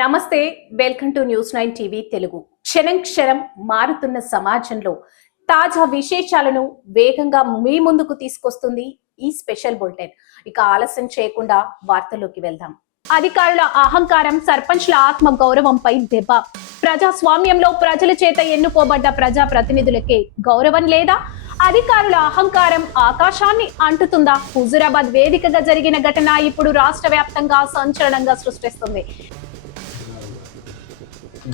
నమస్తే, welcome to news 9 TV Telugu. క్షణం క్షణం మారుతున్న సమాజంలో తాజా విశేషాలను వేగంగా మీ ముందుకు తీసుకొస్తుంది ఈ స్పెషల్ బులెటిన్. ఇక ఆలస్యం చేయకుండా వార్తల్లోకి వెళ్దాం. అధికారుల అహంకారం, సర్పంచ్ల ఆత్మ గౌరవంపై దెబ్బ. ప్రజాస్వామ్యంలో ప్రజల చేత ఎన్నుకోబడ్డ ప్రజా ప్రతినిధులకే గౌరవం లేదా? అధికారుల అహంకారం ఆకాశాన్ని అంటుతుందా? హుజూరాబాద్ వేదికగా జరిగిన ఘటన ఇప్పుడు రాష్ట్ర వ్యాప్తంగా సంచలనంగా సృష్టిస్తుంది.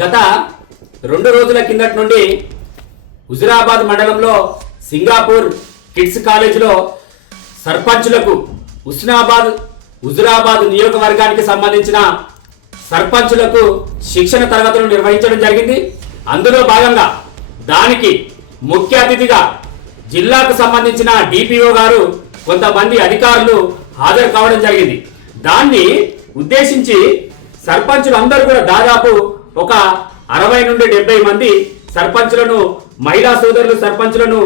గత 2 రోజుల కిందటి నుండి హుజూరాబాద్ మండలంలో సింగాపూర్ కిడ్స్ కాలేజీలో సర్పంచులకు హుజూరాబాద్ నియోజకవర్గానికి సంబంధించిన సర్పంచులకు శిక్షణ తరగతులు నిర్వహించడం జరిగింది. అందులో భాగంగా దానికి ముఖ్య అతిథిగా జిల్లాకు సంబంధించిన డిపిఓ గారు కొంతమంది అధికారులు హాజరు కావడం జరిగింది. దాన్ని ఉద్దేశించి సర్పంచులు అందరూ కూడా దాదాపు ఒక 60 నుండి 70 మంది సర్పంచులను, మహిళా సోదరులు సర్పంచులను,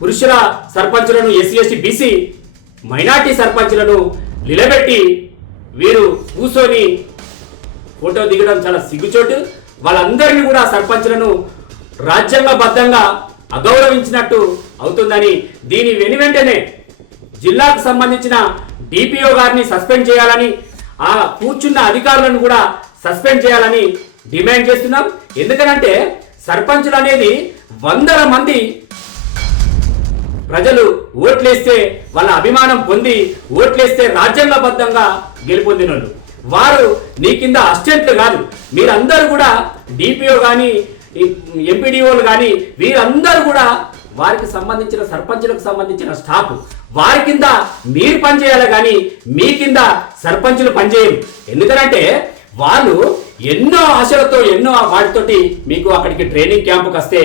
పురుషుల సర్పంచులను, ఎస్సీ ఎస్టీ బీసీ మైనార్టీ సర్పంచులను నిలబెట్టి వీరు కూర్చొని ఫోటో దిగడం చాలా సిగ్గుచోటు. వాళ్ళందరినీ కూడా సర్పంచులను రాజ్యాంగబద్ధంగా అగౌరవించినట్టు అవుతుందని, దీని వెనువెంటనే జిల్లాకు సంబంధించిన డిపిఓ గారిని సస్పెండ్ చేయాలని, ఆ కూర్చున్న అధికారులను కూడా సస్పెండ్ చేయాలని డిమాండ్ చేస్తున్నాం. ఎందుకనంటే సర్పంచులు అనేది వందల మంది ప్రజలు ఓట్లేస్తే వాళ్ళ అభిమానం పొంది ఓట్లేస్తే రాజ్యాంగబద్ధంగా గెలుపొందిన వారు నీ కింద అసిస్టెంట్లు కాదు. మీరందరూ కూడా డిపిఓ కానీ ఎంపీడీఓలు కానీ వీరందరూ కూడా వారికి సంబంధించిన సర్పంచులకు సంబంధించిన స్టాఫ్, వారి కింద మీరు పనిచేయాలి కానీ మీ కింద సర్పంచులు పనిచేయరు. ఎందుకంటే వాళ్ళు ఎన్నో ఆశలతో ఎన్నో వాటితోటి మీకు అక్కడికి ట్రైనింగ్ క్యాంపుకి వస్తే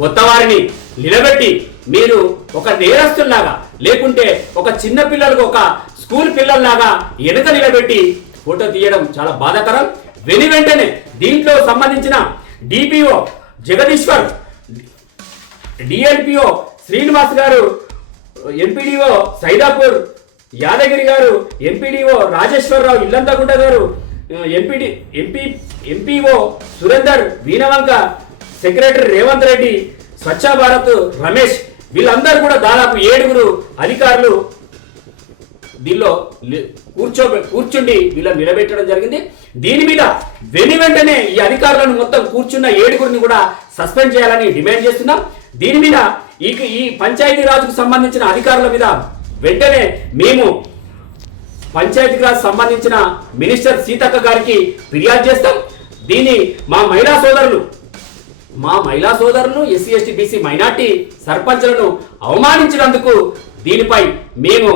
కొత్త వారిని నిలబెట్టి మీరు ఒక నేరస్తుల్లాగా, లేకుంటే ఒక చిన్న పిల్లలకు ఒక స్కూల్ పిల్లల్లాగా వెనుక నిలబెట్టి ఫోటో తీయడం చాలా బాధాకరం. వెంటనే దీంట్లో సంబంధించిన డిపిఓ జగదీశ్వర్, డిఎల్పిఓ శ్రీనివాస్ గారు, ఎంపీడీఓ సైదాపూర్ యాదగిరి గారు, ఎంపీడీఓ రాజేశ్వరరావు ఇల్లంతగుంట గారు, ఎంపీఓ సురేందర్ వీణవంక, సెక్రటరీ రేవంత్ రెడ్డి, స్వచ్ఛ భారత్ రమేష్, వీళ్ళందరూ కూడా దాదాపు 7 అధికారులు దీనిలో కూర్చుండి వీళ్ళని నిలబెట్టడం జరిగింది. దీని మీద వెంటనే ఈ అధికారులను మొత్తం కూర్చున్న 7 కూడా సస్పెండ్ చేయాలని డిమాండ్ చేస్తున్నాం. దీని మీద ఈ పంచాయతీరాజ్కు సంబంధించిన అధికారుల మీద వెంటనే మేము పంచాయతీరాజ్ సంబంధించిన మినిస్టర్ సీతక్క గారికి ఫిర్యాదు చేస్తాం. దీన్ని మా మహిళా సోదరులు ఎస్సీ ఎస్టీ బీసీ మైనార్టీ సర్పంచులను అవమానించినందుకు దీనిపై మేము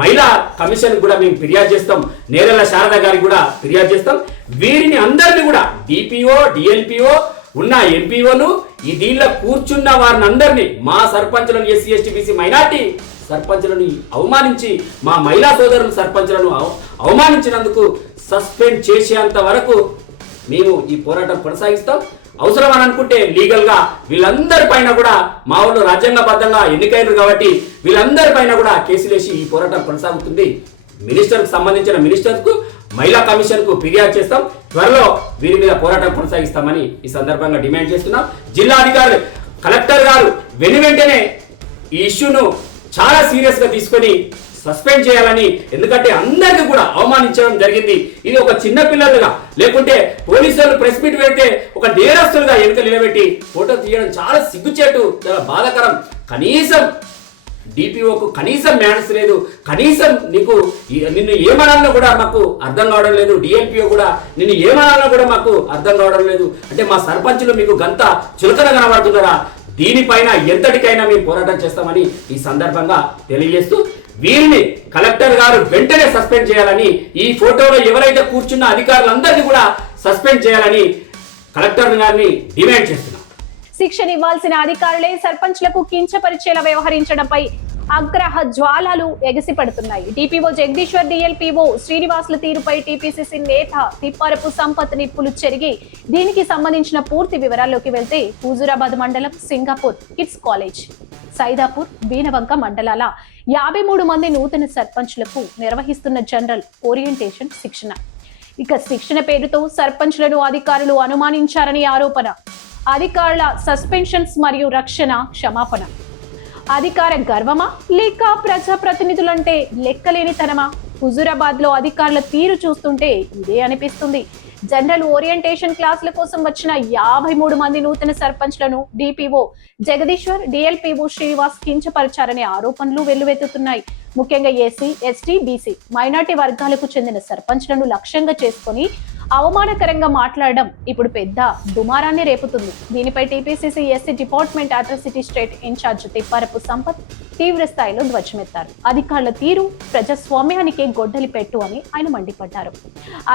మహిళా కమిషన్ కూడా మేము ఫిర్యాదు చేస్తాం. నేరెళ్ల శారద గారికి కూడా ఫిర్యాదు చేస్తాం. వీరిని అందరినీ కూడా డిపిఓ, డిఎల్పిఓ ఉన్న ఎంపీఓలు దీనిలో కూర్చున్న వారిని అందరినీ, మా సర్పంచులను ఎస్సీ ఎస్టీ బీసీ మైనార్టీ సర్పంచులను అవమానించి, మా మహిళా సోదరుల సర్పంచులను అవమానించినందుకు సస్పెండ్ చేసేంత వరకు మేము ఈ పోరాటం కొనసాగిస్తాం. అవసరం అని అనుకుంటే లీగల్గా వీళ్ళందరి పైన కూడా, మా వాళ్ళు రాజ్యాంగబద్ధంగా ఎన్నికైనరు కాబట్టి వీళ్ళందరి పైన కూడా కేసులేసి ఈ పోరాటం కొనసాగుతుంది. మినిస్టర్కు సంబంధించిన మినిస్టర్కు, మహిళా కమిషన్కు ఫిర్యాదు చేస్తాం. త్వరలో వీరి మీద పోరాటం కొనసాగిస్తామని ఈ సందర్భంగా డిమాండ్ చేస్తున్నాం. జిల్లా అధికారులు, కలెక్టర్ గారు వెంటనే ఈ ఇష్యూను చాలా సీరియస్గా తీసుకొని సస్పెండ్ చేయాలని, ఎందుకంటే అందరికీ కూడా అవమానించడం జరిగింది. ఇది ఒక చిన్న పిల్లలుగా, లేకుంటే పోలీసులు ప్రెస్ మీట్ పెడితే ఒక నేరస్తులుగా వెనుక నిలబెట్టి ఫోటో తీయడం చాలా సిగ్గుచేటు, చాలా బాధాకరం. కనీసం డిపిఓకు కనీసం మ్యానర్స్ లేదు, కనీసం నిన్ను ఏమనాలో కూడా మాకు అర్థం కావడం లేదు. డిఎల్పిఓ కూడా నిన్ను ఏమనాలో కూడా మాకు అర్థం కావడం లేదు. అంటే మా సర్పంచులు మీకు గంత చులకన కనబడుతున్నారా? దీనిపైన ఎంతటికైనా మేము పోరాటం చేస్తామని ఈ సందర్భంగా తెలియజేస్తూ, వీరిని కలెక్టర్ గారు వెంటనే సస్పెండ్ చేయాలని, ఈ ఫోటోలో ఎవరైతే కూర్చున్న అధికారులందరినీ కూడా సస్పెండ్ చేయాలని కలెక్టర్ గారిని డిమాండ్ చేస్తున్నాం. శిక్షణ ఇవ్వాల్సిన అధికారులే సర్పంచ్లకు కించపరిచేలా వ్యవహరించడంపై ఆగ్రహ జ్వాలలు ఎగసిపడుతున్నాయి. డిపిఓ జగదీశ్వర్, డిఎల్పిఓ శ్రీనివాసుల తీరుపై టీపీసీసీ నేత తిప్పారపు సంపత్ నిప్పులు చెరిగి. దీనికి సంబంధించిన పూర్తి వివరాల్లోకి వెళ్తే, హుజూరాబాద్ మండలం సింగాపూర్ కిడ్స్ కాలేజ్, సైదాపూర్, వీణవంక మండలాల 53 మంది నూతన సర్పంచ్లకు నిర్వహిస్తున్న జనరల్ ఓరియంటేషన్ శిక్షణ. ఇక శిక్షణ పేరుతో సర్పంచ్లను అధికారులు అనుమానించారని ఆరోపణ. అధికారుల సస్పెన్షన్స్ మరియు రక్షణ క్షమాపణ. అధికార గర్వమా లేక ప్రజాప్రతినిధులంటే లెక్కలేనితనమా? హుజూరాబాద్ లో అధికారుల తీరు చూస్తుంటే ఇదే అనిపిస్తుంది. జనరల్ ఓరియంటేషన్ క్లాసుల కోసం వచ్చిన 53 మంది నూతన సర్పంచ్లను డిపిఓ జగదీశ్వర్, డిఎల్పిఓ శ్రీనివాస్ కించపరిచారనే ఆరోపణలు వెల్లువెత్తుతున్నాయి. ముఖ్యంగా ఎస్సీ, ఎస్టీ, బీసీ, మైనార్టీ వర్గాలకు చెందిన సర్పంచ్లను లక్ష్యంగా చేసుకుని అవమానకరంగా మాట్లాడడం ఇప్పుడు పెద్ద దుమారాన్ని రేపుతుంది. దీనిపై TPCC SC department atrocity state incharge Thipparapu Sampath తీవ్ర స్థాయిలో ధ్వజమెత్తారు. అధికారుల తీరు ప్రజాస్వామ్యానికి గొడ్డలి పెట్టు అని ఆయన మండిపడ్డారు.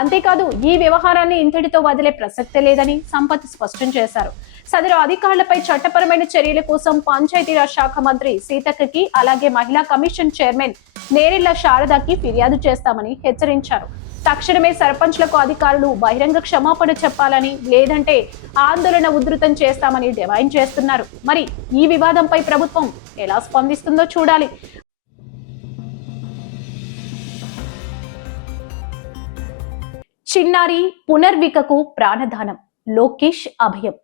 అంతేకాదు ఈ వ్యవహారాన్ని ఇంతటితో వదిలే ప్రసక్తే లేదని సంపత్ స్పష్టం చేశారు. సదరు అధికారులపై చట్టపరమైన చర్యల కోసం పంచాయతీరాజ్ శాఖ మంత్రి సీతక్కకి, అలాగే మహిళా కమిషన్ చైర్మన్ నేరెళ్ల శారదకి ఫిర్యాదు చేస్తామని హెచ్చరించారు. తక్షణమే సర్పంచ్లకు అధికారులు బహిరంగ క్షమాపణ చెప్పాలని, లేదంటే ఆందోళన ఉధృతం చేస్తామని డిమాండ్ చేస్తున్నారు. మరి ఈ వివాదంపై ప్రభుత్వం ఎలా స్పందిస్తుందో చూడాలి. చిన్నారి పునర్వికకు ప్రాణదానం, లోకేష్ అభయం.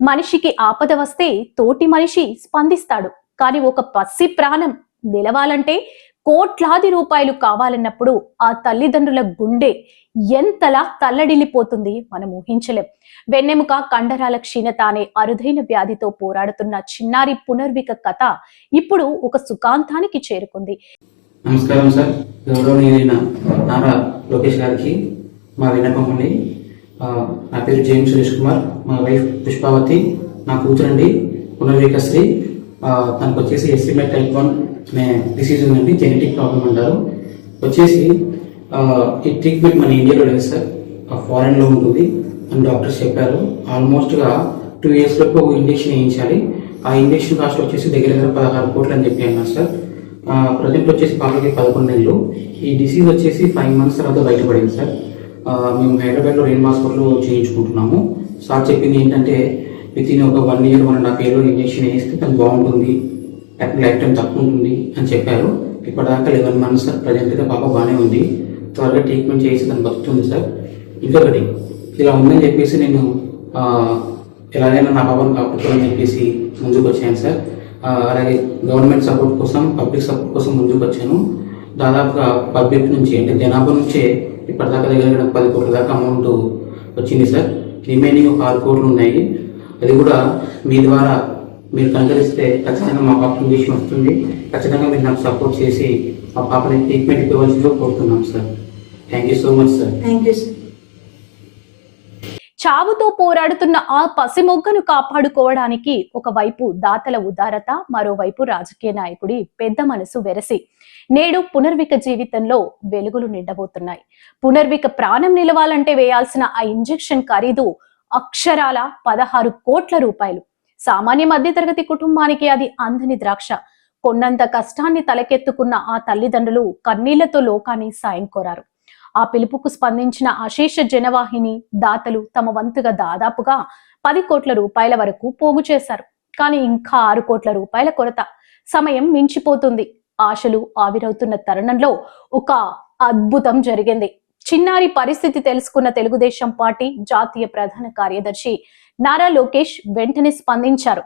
మనిషికి ఆపద వస్తే తోటి మనిషి స్పందిస్తాడు, కానీ ఒక పసి ప్రాణం నిలవాలంటే కోట్లాది రూపాయలు కావాలన్నప్పుడు ఆ తల్లిదండ్రుల గుండె ఎంతలా తల్లడిల్లిపోతుంది మనం ఊహించలేం. వెన్నెముక కండరాల క్షీణత అనే అరుదైన వ్యాధితో పోరాడుతున్న చిన్నారి పునర్విక కథ ఇప్పుడు ఒక సుఖాంతానికి చేరుకుంది. నమస్కారం సార్. గౌరవనీయులైన నారా లోకేష్ గారికి మా విన్నపం అండి. నా పేరు జేమ్స్ సురేష్ కుమార్, మా వైఫ్ పుష్పావతి, నా కూతురండి పునర్వికశ్రీ. తనకు వచ్చేసి ఎస్టిమేట్ టైప్ 1 అనే డిసీజ్ ఉందండి, జెనెటిక్ ప్రాబ్లం అంటారు. వచ్చేసి ఈ ట్రీట్మెంట్ మన ఇండియాలో లేదు సార్, ఫారెన్లో ఉంటుంది అని డాక్టర్స్ చెప్పారు. ఆల్మోస్ట్గా 2 years లోపు ఇంజెక్షన్ వేయించాలి. ఆ ఇంజెక్షన్ కాస్ట్ వచ్చేసి దగ్గర 16 కోట్లు అని చెప్పి అన్నారు సార్. ప్రజెంట్ వచ్చేసి పాపకి 11 నెలలు. ఈ డిసీజ్ వచ్చేసి 5 months తర్వాత బయటపడింది సార్. మేము హైదరాబాద్లో రెయిన్ హాస్పిటల్లో చేయించుకుంటున్నాము. సార్ చెప్పింది ఏంటంటే వితిన్ ఒక 1 year 1.5 year ఇంజెక్షన్ వేస్తే తను బాగుంటుంది, లైఫ్ టైం తక్కువ ఉంటుంది అని చెప్పారు. ఇప్పటిదాకా 11 months సార్. ప్రజెంట్ అయితే పాప బాగానే ఉంది, త్వరగా ట్రీట్మెంట్ చేసి తను బతుకుతుంది సార్. ఇంకొకటి ఇలా ఉందని చెప్పేసి నేను ఎలాగైనా నా పాపను కాపాడుకోవాలని చెప్పేసి ముందుకు వచ్చాను సార్. అలాగే గవర్నమెంట్ సపోర్ట్ కోసం, పబ్లిక్ సపోర్ట్ కోసం ముందుకు వచ్చాను. దాదాపుగా పబ్లిక్ నుంచి అంటే జనాభా నుంచే ఇప్పటిదాకా దగ్గర 10 కోట్ల దాకా అమౌంట్ వచ్చింది సార్. రిమైనింగ్ ఒక 6 కోట్లు ఉన్నాయి. అది కూడా మీ ద్వారా మీరు కనుగరిస్తే ఖచ్చితంగా మా పాప ఇంజెక్షన్ వస్తుంది. ఖచ్చితంగా మీరు నాకు సపోర్ట్ చేసి మా పాపని ట్రీట్మెంట్ ఇవ్వవలసిందిగా కోరుతున్నాం sir. Thank you so much sir. Thank you sir. చావుతో పోరాడుతున్న ఆ పసిమొగ్గను కాపాడుకోవడానికి ఒకవైపు దాతల ఉదారత, మరోవైపు రాజకీయ నాయకుడి పెద్ద మనసు వెరసి నేడు పునర్విక జీవితంలో వెలుగులు నిండబోతున్నాయి. పునర్విక ప్రాణం నిలవాలంటే వేయాల్సిన ఆ ఇంజెక్షన్ ఖరీదు అక్షరాల 16 కోట్ల రూపాయలు. సామాన్య మధ్యతరగతి కుటుంబానికి అది అందని ద్రాక్ష. కొన్నంత కష్టాన్ని తలకెత్తుకున్న ఆ తల్లిదండ్రులు కన్నీళ్లతో లోకాన్ని సాయం కోరారు. ఆ పిలుపుకు స్పందించిన అశేష జనవాహిని దాతలు తమ వంతుగా దాదాపుగా 10 కోట్ల రూపాయల వరకు పోగు చేశారు. కానీ ఇంకా 6 కోట్ల రూపాయల కొరత. సమయం మించిపోతుంది. ఆశలు ఆవిరవుతున్న తరుణంలో ఒక అద్భుతం జరిగింది. చిన్నారి పరిస్థితి తెలుసుకున్న తెలుగుదేశం పార్టీ జాతీయ ప్రధాన కార్యదర్శి నారా లోకేష్ వెంటనే స్పందించారు.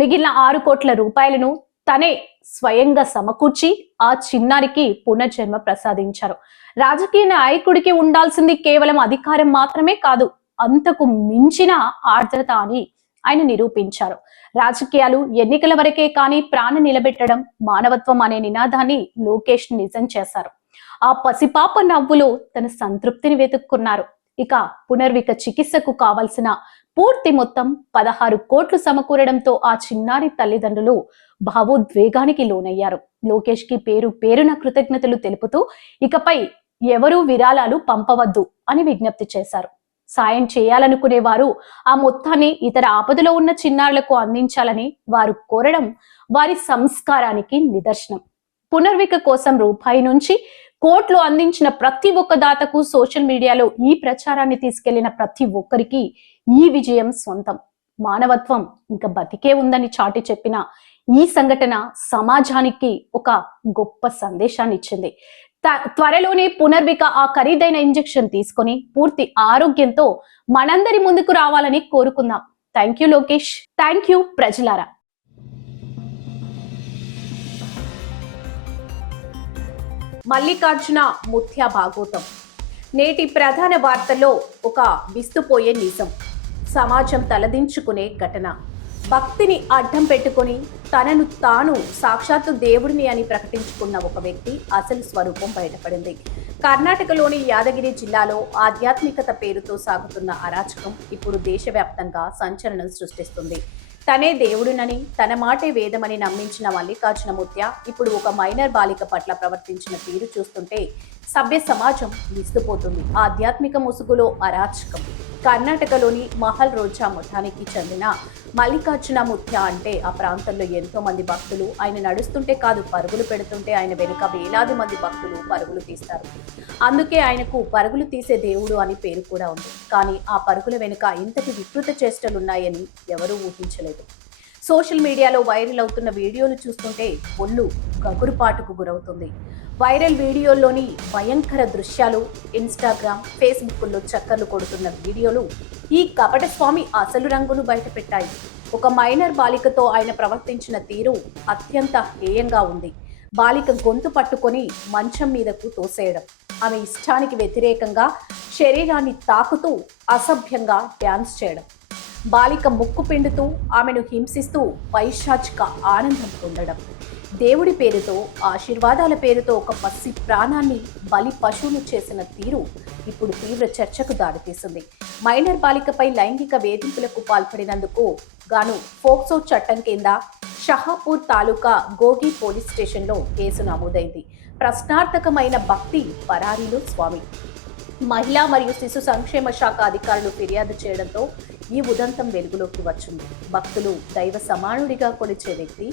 మిగిలిన 6 కోట్ల రూపాయలను తనే స్వయంగా సమకూర్చి ఆ చిన్నారికి పునర్జన్మ ప్రసాదించారు. రాజకీయ నాయకుడికి ఉండాల్సింది కేవలం అధికారం మాత్రమే కాదు, అంతకు మించిన ఆర్ద్రత అని ఆయన నిరూపించారు. రాజకీయాలు ఎన్నికల వరకే కానీ ప్రాణ నిలబెట్టడం మానవత్వం అనే నినాదాన్ని లోకేష్ నిజం చేశారు. ఆ పసిపాప నవ్వులో తన సంతృప్తిని వెతుక్కున్నారు. ఇక పునర్విక చికిత్సకు కావలసిన పూర్తి మొత్తం 16 కోట్లు సమకూరడంతో ఆ చిన్నారి తల్లిదండ్రులు భావోద్వేగానికి లోనయ్యారు. లోకేష్ కి పేరు పేరున కృతజ్ఞతలు తెలుపుతూ ఇకపై ఎవరూ విరాళాలు పంపవద్దు అని విజ్ఞప్తి చేశారు. సాయం చేయాలనుకునే వారు ఆ మొత్తాన్ని ఇతర ఆపదలో ఉన్న చిన్నారులకు అందించాలని వారు కోరడం వారి సంస్కారానికి నిదర్శనం. పునర్విక కోసం రూపాయి నుంచి కోట్లు అందించిన ప్రతి ఒక్క దాతకు, సోషల్ మీడియాలో ఈ ప్రచారాన్ని తీసుకెళ్లిన ప్రతి ఒక్కరికి ఈ విజయం సొంతం. మానవత్వం ఇంకా బతికే ఉందని చాటి చెప్పిన ఈ సంఘటన సమాజానికి ఒక గొప్ప సందేశాన్ని ఇచ్చింది. త్వరలోనే పునర్విక ఆ ఖరీదైన ఇంజెక్షన్ తీసుకొని పూర్తి ఆరోగ్యంతో మనందరి ముందుకు రావాలని కోరుకుందాం. Thank you Lokesh. Thank you ప్రజలారా. మల్లికార్జున ముత్య భాగోతం. నేటి ప్రధాన వార్తల్లో ఒక విస్తుపోయే నిజం, సమాజం తలదించుకునే ఘటన. భక్తిని అడ్డం పెట్టుకొని తనను తాను సాక్షాత్తు దేవుడిని అని ప్రకటించుకున్న ఒక వ్యక్తి అసలు స్వరూపం బయటపడింది. కర్ణాటకలోని యాదగిరి జిల్లాలో ఆధ్యాత్మికత పేరుతో సాగుతున్న అరాచకం ఇప్పుడు దేశవ్యాప్తంగా సంచలనం సృష్టిస్తుంది. తనే దేవుడునని, తన మాటే వేదమని నమ్మించిన మల్లికార్జున ముత్య ఇప్పుడు ఒక మైనర్ బాలిక పట్ల ప్రవర్తించిన తీరు చూస్తుంటే సభ్య సమాజం విస్తుపోతుంది. ఆధ్యాత్మిక ముసుగులో అరాచకం. కర్ణాటకలోని మహల్ రోజా మఠానికి చెందిన మల్లికార్జున ముత్య అంటే ఆ ప్రాంతంలో ఎంతో మంది భక్తులు ఆయన నడుస్తుంటే కాదు, పరుగులు పెడుతుంటే ఆయన వెనుక వేలాది మంది భక్తులు పరుగులు తీస్తారు. అందుకే ఆయనకు పరుగులు తీసే దేవుడు అని పేరు కూడా ఉంది. కానీ ఆ పరుగుల వెనుక ఇంతటి వికృత చేష్టలున్నాయని ఎవరూ ఊహించలేదు. సోషల్ మీడియాలో వైరల్ అవుతున్న వీడియోలు చూస్తుంటే ఒళ్ళు గగురుపాటుకు గురవుతుంది. వైరల్ వీడియోల్లోని భయంకర దృశ్యాలు, ఇన్స్టాగ్రామ్, ఫేస్బుక్లో చక్కర్లు కొడుతున్న వీడియోలు ఈ కపట స్వామి అసలు రంగును బయటపెట్టాయి. ఒక మైనర్ బాలికతో ఆయన ప్రవర్తించిన తీరు అత్యంత హేయంగా ఉంది. బాలిక గొంతు పట్టుకొని మంచం మీదకు తోసేయడం, ఆమె ఇష్టానికి వ్యతిరేకంగా శరీరాన్ని తాకుతూ అసభ్యంగా డ్యాన్స్ చేయడం, బాలిక ముక్కు పిండుతూ ఆమెను హింసిస్తూ పైశాచిక ఆనందం పొందడం, దేవుడి పేరుతో, ఆశీర్వాదాల పేరుతో ఒక పసి ప్రాణాన్ని బలి పశువును చేసిన తీరు ఇప్పుడు తీవ్ర చర్చకు దారితీసింది. మైనర్ బాలికపై లైంగిక వేధింపులకు పాల్పడినందుకు గాను ఫోక్సో చట్టం కింద షహాపూర్ తాలూకా గోగి పోలీస్ స్టేషన్లో కేసు నమోదైంది. ప్రశ్నార్థకమైన భక్తి పరారీలో స్వామి. మహిళా మరియు శిశు సంక్షేమ శాఖ అధికారులు ఫిర్యాదు చేయడంతో ఈ ఉదంతం వెలుగులోకి వచ్చింది. భక్తులు దైవ సమానుడిగా కొలిచే వ్యక్తి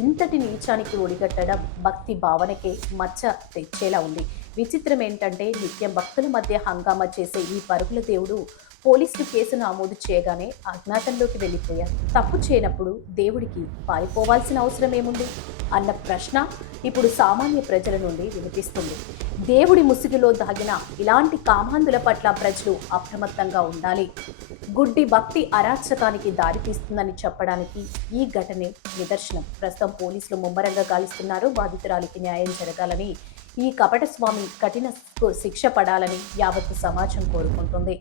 ఇంతటి నీచానికి ఒడిగట్టడం భక్తి భావనకే మచ్చ తెచ్చేలా ఉంది. విచిత్రం ఏంటంటే నిత్యం భక్తుల మధ్య హంగామా చేసే ఈ పరుగుల దేవుడు పోలీసులు కేసు నమోదు చేయగానే అజ్ఞాతంలోకి వెళ్ళిపోయారు. తప్పు చేయనప్పుడు దేవుడికి పారిపోవాల్సిన అవసరం ఏముంది అన్న ప్రశ్న ఇప్పుడు సామాన్య ప్రజల నుండి వినిపిస్తుంది. దేవుడి ముసుగులో దాగిన ఇలాంటి కామాంధుల పట్ల ప్రజలు అప్రమత్తంగా ఉండాలి. గుడ్డి భక్తి అరాచకానికి దారితీస్తుందని చెప్పడానికి ఈ ఘటనే నిదర్శనం. ప్రస్తుతం పోలీసులు ముమ్మరంగా గాలిస్తున్నారు. బాధితురాలికి న్యాయం జరగాలని, ఈ కపట స్వామి కఠిన శిక్ష పడాలని యావత్తు సమాజం కోరుకుంటుంది.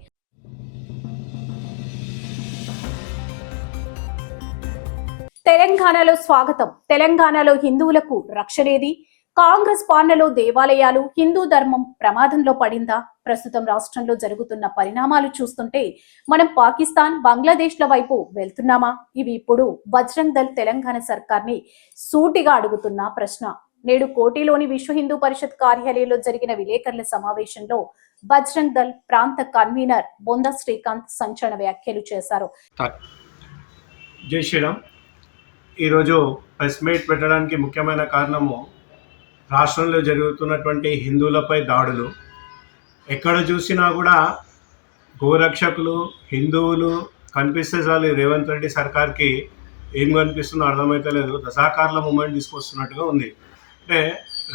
తెలంగాణలో స్వాగతం. తెలంగాణలో హిందువులకు రక్షణేది? కాంగ్రెస్ పాలనలో దేవాలయాలు, హిందూ ధర్మం ప్రమాదంలో పడిందా? ప్రస్తుతం రాష్ట్రంలో జరుగుతున్న పరిణామాలు చూస్తుంటే మనం పాకిస్తాన్, బంగ్లాదేశ్ల వైపు వెళ్తున్నామా? ఇవి ఇప్పుడు బజరంగ్ దళ్ తెలంగాణ సర్కార్ని సూటిగా అడుగుతున్న ప్రశ్న. నేడు కోటిలోని విశ్వ హిందూ పరిషత్ కార్యాలయంలో జరిగిన విలేకరుల సమావేశంలో బజరంగ్ దళ్ ప్రాంత కన్వీనర్ బొందా శ్రీకాంత్ సంచలన వ్యాఖ్యలు చేశారు. జై శ్రీరామ్. ఈరోజు ప్రెస్ మీట్ పెట్టడానికి ముఖ్యమైన కారణము రాష్ట్రంలో జరుగుతున్నటువంటి హిందువులపై దాడులు. ఎక్కడ చూసినా కూడా గోరక్షకులు, హిందువులు కనిపిస్తే చాలు రేవంత్ రెడ్డి సర్కార్కి ఏం కనిపిస్తుందో అర్థమైతలేదు. రజాకార్ల మూమెంట్ తీసుకొస్తున్నట్టుగా ఉంది. అంటే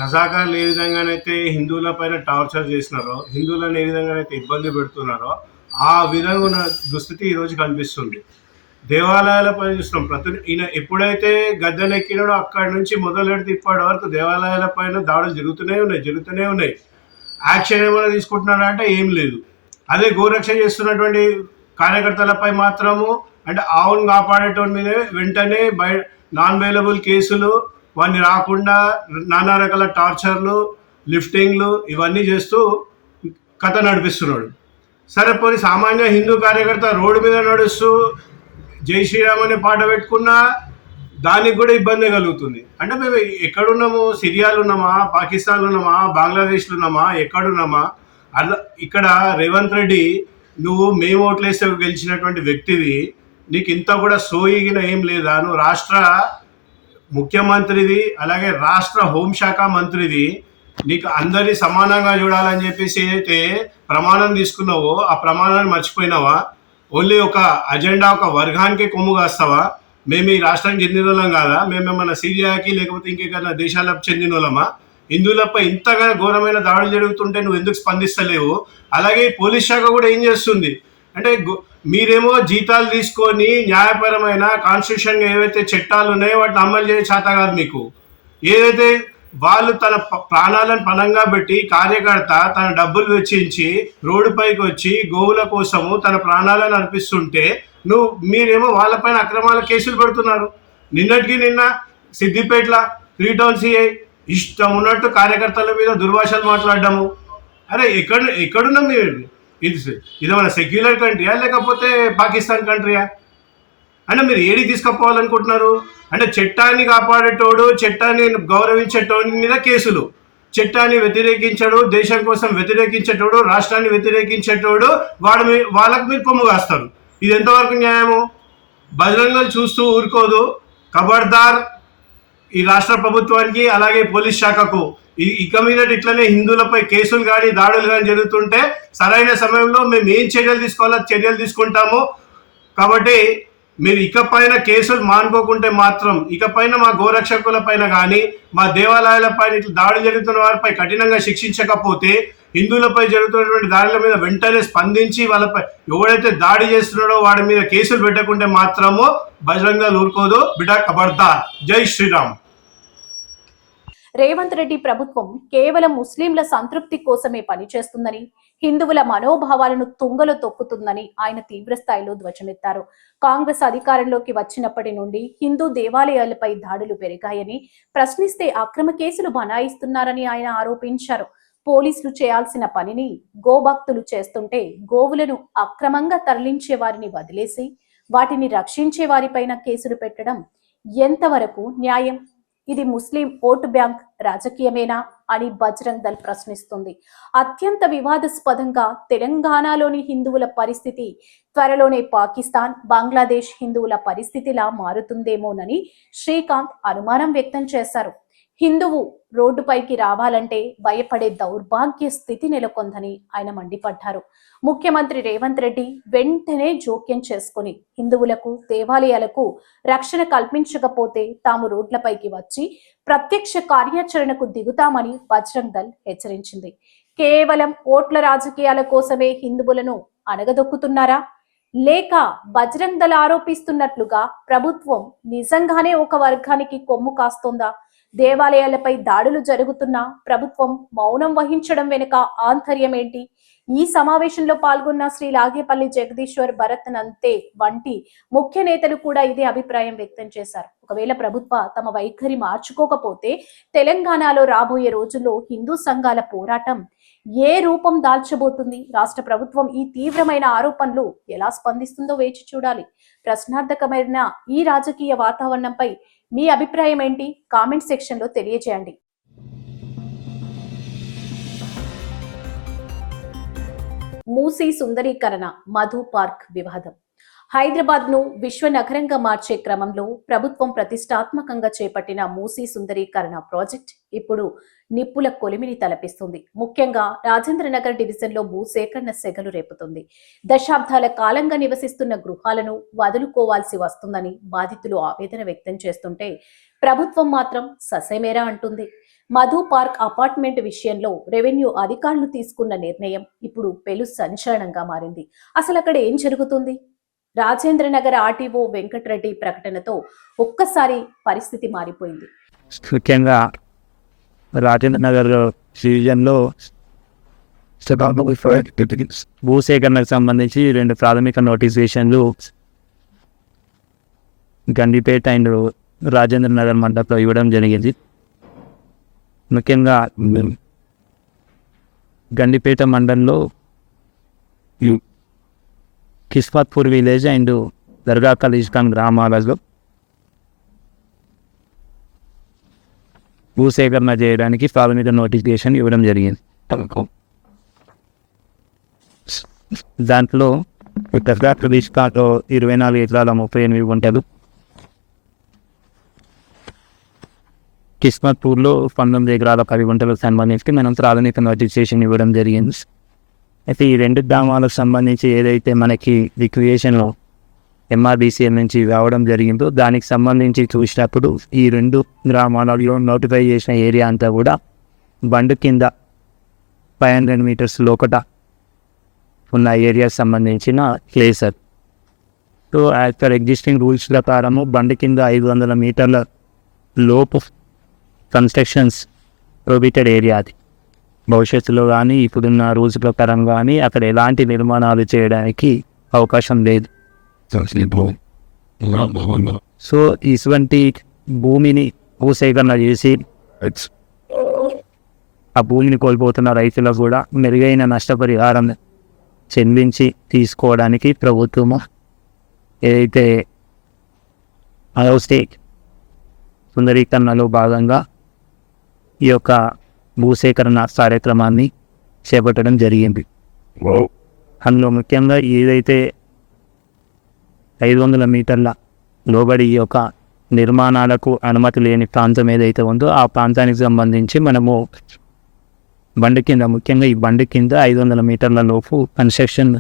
రజాకార్లు ఏ విధంగానైతే హిందువులపైన టార్చర్ చేసినారో, హిందువులను ఏ విధంగానైతే ఇబ్బంది పెడుతున్నారో ఆ విధంగా ఉన్న దుస్థితి ఈరోజు కనిపిస్తుంది. దేవాలయాలపై చూస్తున్నాం. ఈయన ఎప్పుడైతే గద్దెనెక్కినాడో అక్కడి నుంచి మొదలెడితే ఇప్పటి వరకు దేవాలయాలపైన దాడులు జరుగుతూనే ఉన్నాయి. యాక్షన్ ఏమైనా తీసుకుంటున్నాడంటే ఏం లేదు. అదే గోరక్ష చేస్తున్నటువంటి కార్యకర్తలపై మాత్రము అంటే ఆవును కాపాడేటోని మీద వెంటనే నాన్ అవైలబుల్ కేసులు, వాడిని రాకుండా నానా రకాల టార్చర్లు, లిఫ్టింగ్లు ఇవన్నీ చేస్తూ కథ నడిపిస్తున్నాడు. సరే పోనీ సామాన్య హిందూ కార్యకర్త రోడ్డు మీద నడుస్తూ జై శ్రీరామ్ అనే పాట పెట్టుకున్నా దానికి కూడా ఇబ్బంది కలుగుతుంది. అంటే మేము ఎక్కడున్నాము? సిరియాలో ఉన్నామా, పాకిస్తాన్లో ఉన్నామా, బంగ్లాదేశ్లో ఉన్నామా, ఎక్కడున్నామా? అలా ఇక్కడ రేవంత్ రెడ్డి, నువ్వు మేము ఓట్లేస్తే గెలిచినటువంటి వ్యక్తివి, నీకు ఇంత కూడా సోయిగిన ఏం లేదా? నువ్వు రాష్ట్ర ముఖ్యమంత్రివి, అలాగే రాష్ట్ర హోంశాఖ మంత్రివి, నీకు అందరినీ సమానంగా చూడాలని చెప్పేసి ఏదైతే ప్రమాణం తీసుకున్నావో ఆ ప్రమాణాన్ని మర్చిపోయినావా? ఓన్లీ ఒక అజెండా, ఒక వర్గానికి కొమ్ము కాస్తావా? మేము ఈ రాష్ట్రానికి చెందిన వాళ్ళం కాదా? మేమేమన్నా సిరియాకి లేకపోతే ఇంకెక్కడన్నా దేశాలకు చెందిన వాళ్ళమా? హిందువులపై ఇంతగా ఘోరమైన దాడులు జరుగుతుంటే నువ్వు ఎందుకు స్పందిస్తలేవు? అలాగే పోలీస్ శాఖ కూడా ఏం చేస్తుంది అంటే మీరేమో జీతాలు తీసుకొని న్యాయపరమైన కాన్స్టిట్యూషన్గా ఏవైతే చట్టాలు ఉన్నాయో వాటిని అమలు చేసే చేత కాదు మీకు. ఏదైతే వాళ్ళు తన ప్రాణాలను పణంగా పెట్టి కార్యకర్త తన డబ్బులు వెచ్చించి రోడ్డుపైకి వచ్చి గోవుల కోసము తన ప్రాణాలను అర్పిస్తుంటే మీరేమో వాళ్ళపైన అక్రమాల కేసులు పెడుతున్నారు. నిన్నటికి నిన్న సిద్దిపేటలో 3 టౌన్ సిఐ ఇష్టం ఉన్నట్టు కార్యకర్తల మీద దుర్భాషలు మాట్లాడడము. అరే ఎక్కడున్నా మీరు? ఇది మన సెక్యులర్ కంట్రీయా లేకపోతే పాకిస్తాన్ కంట్రీయా? అంటే మీరు ఏడికి తీసుకుపోవాలనుకుంటున్నారు? అంటే చట్టాన్ని కాపాడేటోడు, చట్టాన్ని గౌరవించేటోడి మీద కేసులు, చట్టాన్ని వ్యతిరేకించడు, దేశం కోసం వ్యతిరేకించేటోడు, రాష్ట్రాన్ని వ్యతిరేకించేటోడు వాళ్ళకు మీరు కొమ్ము కాస్తారు. ఇది ఎంతవరకు న్యాయము? బజరంగలు చూస్తూ ఊరుకోదు. ఖబర్దార్ ఈ రాష్ట్ర ప్రభుత్వానికి అలాగే పోలీస్ శాఖకు ఇక మీద ఇట్లనే హిందువులపై కేసులు కానీ దాడులు కానీ జరుగుతుంటే సరైన సమయంలో మేము ఏం చర్యలు తీసుకోవాలో చర్యలు తీసుకుంటాము. కాబట్టి మీరు ఇకపైన కేసులు మానుకోకుంటే మాత్రం ఇకపైన మా గోరక్షకుల పైన కానీ మా దేవాలయాల పైన ఇట్లా దాడులు జరుగుతున్న వారిపై కఠినంగా శిక్షించకపోతే హిందువులపై జరుగుతున్నటువంటి దాడుల మీద వెంటనే స్పందించి వాళ్ళపై ఎవడైతే దాడి చేస్తున్నాడో వాడి మీద కేసులు పెట్టకుంటే మాత్రము బజరంగ ఊరుకోదు. బిడ్డ ఖబర్దార్. జై శ్రీరామ్. రేవంత్ రెడ్డి ప్రభుత్వం కేవలం ముస్లింల సంతృప్తి కోసమే పనిచేస్తుందని, హిందువుల మనోభావాలను తుంగలో తొక్కుతుందని ఆయన తీవ్రస్థాయిలో ధ్వజమెత్తారు. కాంగ్రెస్ అధికారంలోకి వచ్చినప్పటి నుండి హిందూ దేవాలయాలపై దాడులు పెరిగాయని, ప్రశ్నిస్తే అక్రమ కేసులు బనాయిస్తున్నారని ఆయన ఆరోపించారు. పోలీసులు చేయాల్సిన పనిని గోభక్తులు చేస్తుంటే గోవులను అక్రమంగా తరలించే వారిని వదిలేసి వాటిని రక్షించే వారిపైన కేసులు పెట్టడం ఎంతవరకు న్యాయం? ఇది ముస్లిం ఓటు బ్యాంక్ రాజకీయమేనా అని బజరంగ్ దళ్ ప్రశ్నిస్తుంది. అత్యంత వివాదాస్పదంగా తెలంగాణలోని హిందువుల పరిస్థితి త్వరలోనే పాకిస్తాన్, బంగ్లాదేశ్ హిందువుల పరిస్థితిలా మారుతుందేమోనని శ్రీకాంత్ అనుమానం వ్యక్తం చేశారు. హిందువు రోడ్డుపైకి రావాలంటే భయపడే దౌర్భాగ్య స్థితి నెలకొందని ఆయన మండిపడ్డారు. ముఖ్యమంత్రి రేవంత్ రెడ్డి వెంటనే జోక్యం చేసుకుని హిందువులకు, దేవాలయాలకు రక్షణ కల్పించకపోతే తాము రోడ్లపైకి వచ్చి ప్రత్యక్ష కార్యాచరణకు దిగుతామని బజరంగ్ దళ్ హెచ్చరించింది. కేవలం ఓట్ల రాజకీయాల కోసమే హిందువులను అణగదొక్కుతున్నారా? లేక బజరంగ్ దళ్ ఆరోపిస్తున్నట్లుగా ప్రభుత్వం నిజంగానే ఒక వర్గానికి కొమ్ము కాస్తోందా? దేవాలయాలపై దాడులు జరుగుతున్నా ప్రభుత్వం మౌనం వహించడం వెనుక ఆంతర్యం ఏంటి? ఈ సమావేశంలో పాల్గొన్న శ్రీ లాగేపల్లి జగదీశ్వర్, భరత్ నంతే వంటి ముఖ్య నేతలు కూడా ఇదే అభిప్రాయం వ్యక్తం చేశారు. ఒకవేళ ప్రభుత్వ తమ వైఖరి మార్చుకోకపోతే తెలంగాణలో రాబోయే రోజుల్లో హిందూ సంఘాల పోరాటం ఏ రూపం దాల్చబోతుంది? రాష్ట్ర ప్రభుత్వం ఈ తీవ్రమైన ఆరోపణలు ఎలా స్పందిస్తుందో వేచి చూడాలి. ప్రశ్నార్థకమైన ఈ రాజకీయ వాతావరణంపై మీ అభిప్రాయం ఏంటి? కామెంట్ సెక్షన్ లో తెలియజేయండి. మూసీ సుందరీకరణ, మధు పార్క్ వివాదం. హైదరాబాద్ ను విశ్వ నగరంగా మార్చే క్రమంలో ప్రభుత్వం ప్రతిష్టాత్మకంగా చేపట్టిన మూసీ సుందరీకరణ ప్రాజెక్ట్ ఇప్పుడు నిప్పుల కొలిమిని తలపిస్తుంది. ముఖ్యంగా రాజేంద్ర నగర్ డివిజన్ లో భూసేకరణ సెగలు రేపుతుంది. దశాబ్దాల కాలంగా నివసిస్తున్న గృహాలను వదులుకోవాల్సి వస్తుందని బాధితులు ఆవేదన వ్యక్తం చేస్తుంటే ప్రభుత్వం మాత్రం ససేమేరా అంటుంది. మధు పార్క్ అపార్ట్మెంట్ విషయంలో రెవెన్యూ అధికారులు తీసుకున్న నిర్ణయం ఇప్పుడు పెను సంచలనంగా మారింది. అసలు అక్కడ ఏం జరుగుతుంది? రాజేంద్ర నగర్ ఆర్టీఓ వెంకటరెడ్డి ప్రకటనతో ఒక్కసారి పరిస్థితి మారిపోయింది. ముఖ్యంగా రాజేంద్ర నగర్ డివిజన్లో భూసేకరణకు సంబంధించి 2 ప్రాథమిక నోటిఫికేషన్లు గండిపేట అండ్ రాజేంద్ర నగర్ మండలంలో ఇవ్వడం జరిగింది. ముఖ్యంగా గండిపేట మండలంలో కిస్మత్పూర్ విలేజ్ అండ్ దర్గా ఖలీజ్ఖాన్ గ్రామాలలో భూసేకరణ చేయడానికి ప్రాథమిక నోటిఫికేషన్ ఇవ్వడం జరిగింది. దాంట్లో దర్గా ఖలీజ్ఖాన్లో 24 ఎకరాల 38 గుంటలు, కిస్మత్పూర్లో 19 ఎకరాల 10 గుంటలకు సంబంధించి మనం ప్రాథమిక నోటిఫికేషన్ ఇవ్వడం జరిగింది. అయితే ఈ 2 గ్రామాలకు సంబంధించి ఏదైతే మనకి రిక్రియేషన్లో MRDCL నుంచి రావడం జరిగిందో దానికి సంబంధించి చూసినప్పుడు ఈ 2 గ్రామాలలో నోటిఫై చేసిన ఏరియా అంతా కూడా బండ్ కింద 500 మీటర్స్ లోపట ఉన్న ఏరియా సంబంధించిన pleasure. So as per existing rules ప్రకారము బండి కింద 500 మీటర్ల లోపు కన్స్ట్రక్షన్స్ ప్రొహిబిటెడ్ ఏరియా అది. భవిష్యత్తులో కానీ ఇప్పుడున్న రూల్స్ ప్రకారం కానీ అక్కడ ఎలాంటి నిర్మాణాలు చేయడానికి అవకాశం లేదు. సో ఇటువంటి భూమిని భూసేకరణ చేసి ఆ భూమిని కోల్పోతున్న రైతులకు కూడా మెరుగైన నష్టపరిహారం చెల్లించి తీసుకోవడానికి ప్రభుత్వము ఏదైతే స్టేట్ సుందరీకరణలో భాగంగా ఈ యొక్క భూసేకరణ కార్యక్రమాన్ని చేపట్టడం జరిగింది. అందులో ముఖ్యంగా ఏదైతే 500 మీటర్ల లోబడి ఈ యొక్క నిర్మాణాలకు అనుమతి లేని ప్రాంతం ఏదైతే ఉందో ఆ ప్రాంతానికి సంబంధించి మనము బండి కింద, ముఖ్యంగా ఈ బండి కింద 500 మీటర్ల లోపు కన్స్ట్రక్షన్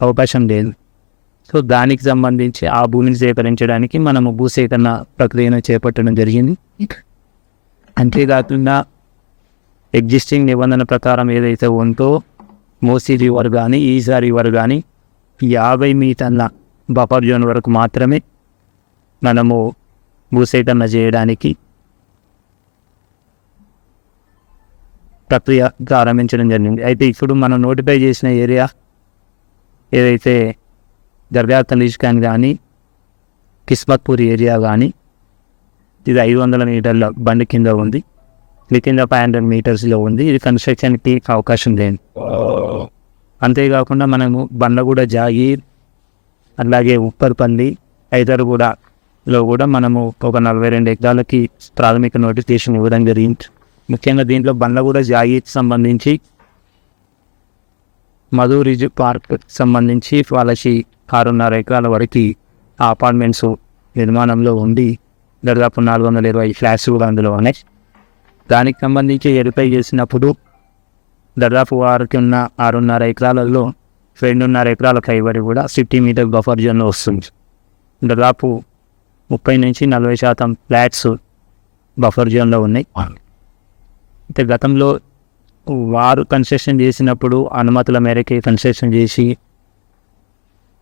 అవకాశం లేదు. సో దానికి సంబంధించి ఆ భూమిని సేకరించడానికి మనము భూసేకరణ ప్రక్రియను చేపట్టడం జరిగింది. అంతేకాకుండా ఎగ్జిస్టింగ్ నిబంధన ప్రకారం ఏదైతే ఉందో మూసీ రివర్ కానీ ఈసా రివర్ కానీ 50 మీటర్ల బఫర్ జోన్ వరకు మాత్రమే మనము భూసేకరణ చేయడానికి ప్రక్రియ ప్రారంభించడం జరిగింది. అయితే ఇప్పుడు మనం నోటిఫై చేసిన ఏరియా ఏదైతే దర్గా ఖలీజ్ ఖాన్ కానీ కిస్మత్పూర్ ఏరియా కానీ ఇది 500 మీటర్ల బండి కింద ఉంది. ఇది కింద 500 మీటర్స్లో ఉంది. ఇది కన్స్ట్రక్షన్కి అవకాశం లేదు. అంతేకాకుండా మనము బండ్లగూడ జాగీర్ అలాగే ఉప్పర్పల్లి హైదర్గూడలో కూడా మనము ఒక 42 ఎకరాలకి ప్రాథమిక నోటిఫికేషన్ ఇవ్వడం జరిగింది. ముఖ్యంగా దీంట్లో బండ్లగూడ జాగీర్కి సంబంధించి మధు రిజ్ పార్క్ సంబంధించి వాళ్ళకి 6.5 ఎకరాల వరకు ఆ అపార్ట్మెంట్స్ నిర్మాణంలో ఉండి దాదాపు 420 ఫ్లాట్స్ కూడా అందులో ఉన్నాయి. దానికి సంబంధించి వెరిఫై చేసినప్పుడు దాదాపు వారికి ఉన్న 6.5 ఎకరాలలో 2.5 ఎకరాల కైవరి కూడా 50 మీటర్ బఫర్ జోన్లో వస్తుంది. దాదాపు 30-40% ఫ్లాట్స్ బఫర్ జోన్లో ఉన్నాయి. అయితే గతంలో వారు కన్స్ట్రక్షన్ చేసినప్పుడు అనుమతుల మేరకే కన్స్ట్రక్షన్ చేసి